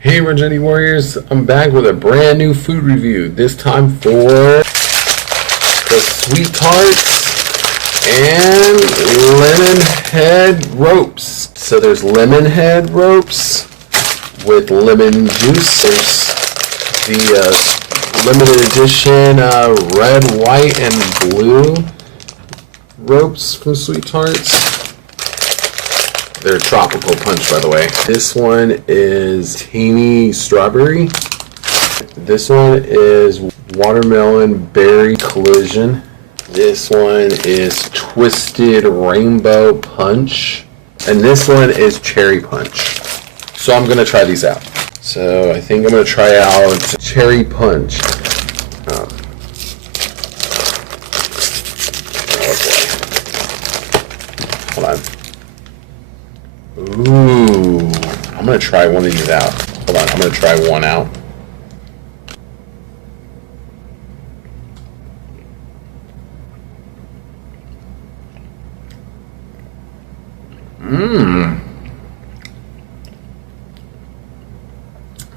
Hey Rutchiti Warriors, I'm back with a brand new food review. This time for the sweet tarts and Lemonhead ropes. So there's Lemonhead ropes with lemon juice. There's the limited edition red, white, and blue ropes from Sweet Tarts. They're tropical punch, by the way. This one is tangy strawberry. This one is watermelon berry collision. This one is twisted rainbow punch. And this one is cherry punch. So I'm gonna try these out. So I think I'm gonna try out cherry punch. Oh boy. Hold on. Ooh, I'm gonna try one of these out. Hold on, I'm gonna try one out.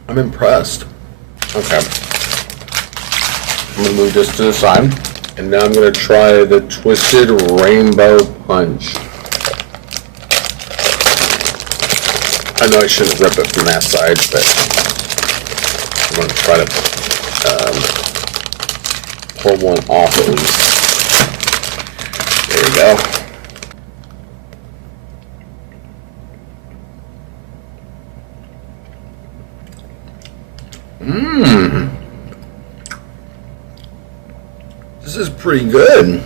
I'm impressed. Okay. I'm gonna move this to the side. And now I'm gonna try the twisted rainbow punch. I know I shouldn't rip it from that side, but I'm going to try to pull one off at least. There you go. This is pretty good.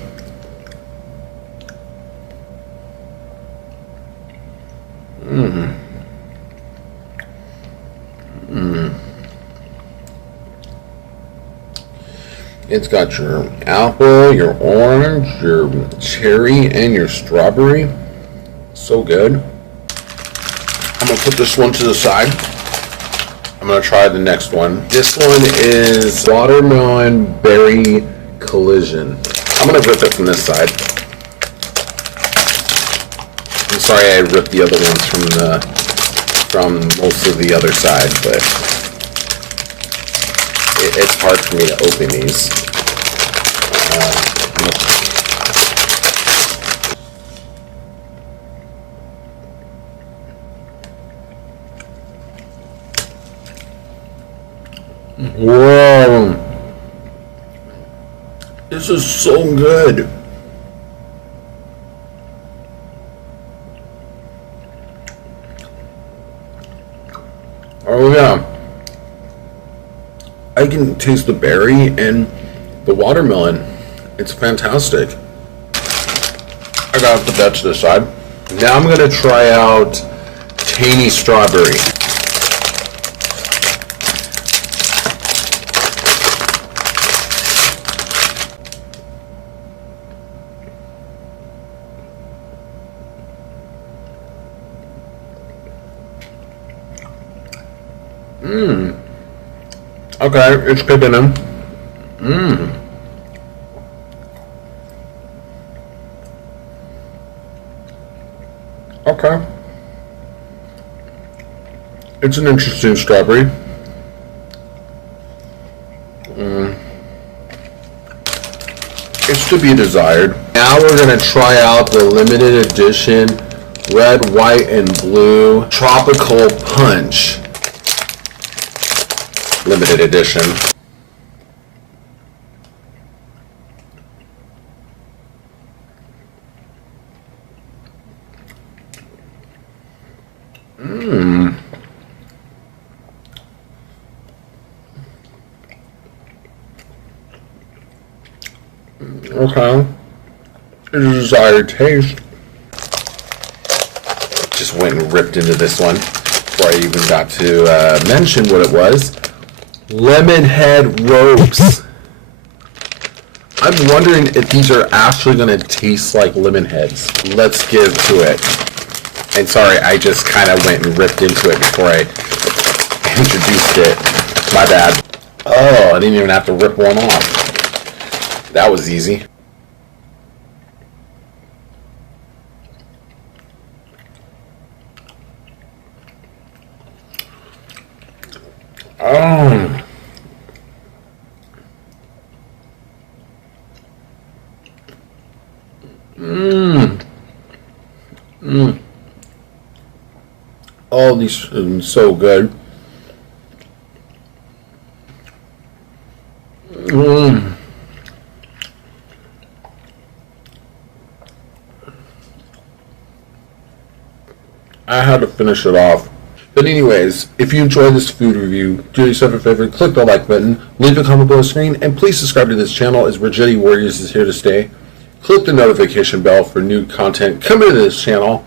It's got your apple, your orange, your cherry, and your strawberry. So good. I'm going to put this one to the side. I'm going to try the next one. This one is watermelon berry collision. I'm going to rip it from this side. I'm sorry I ripped the other ones from most of the other side, but it's hard for me to open these. Whoa! This is so good. Oh yeah. I can taste the berry and the watermelon. It's fantastic. I gotta put that to the side. Now I'm gonna try out tangy strawberry. Okay, it's kicking in. Okay. It's an interesting strawberry. It's to be desired. Now we're gonna try out the limited edition red, white, and blue tropical punch. Limited edition. Okay. It's a desired taste. Just went and ripped into this one before I even got to mention what it was. Lemonhead ropes. I'm wondering if these are actually going to taste like lemon heads. Let's get to it. And sorry, I just kind of went and ripped into it before I introduced it. My bad. Oh, I didn't even have to rip one off. That was easy. Oh. All these are so good. I had to finish it off. But anyways, if you enjoyed this food review, do yourself a favor, click the like button, leave a comment below the screen, and please subscribe to this channel as Rutchiti Warriors is here to stay. Click the notification bell for new content coming to this channel.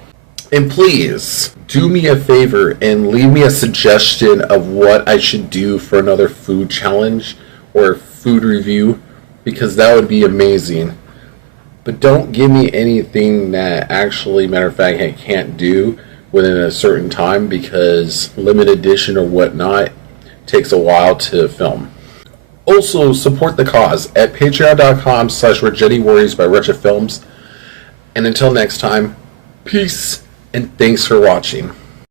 And please, do me a favor and leave me a suggestion of what I should do for another food challenge or food review, because that would be amazing. But don't give me anything that actually, matter of fact, I can't do within a certain time, because limited edition or whatnot takes a while to film. Also, support the cause at patreon.com/Rutchiti Warriors by Rutchiti Films. And until next time, peace and thanks for watching.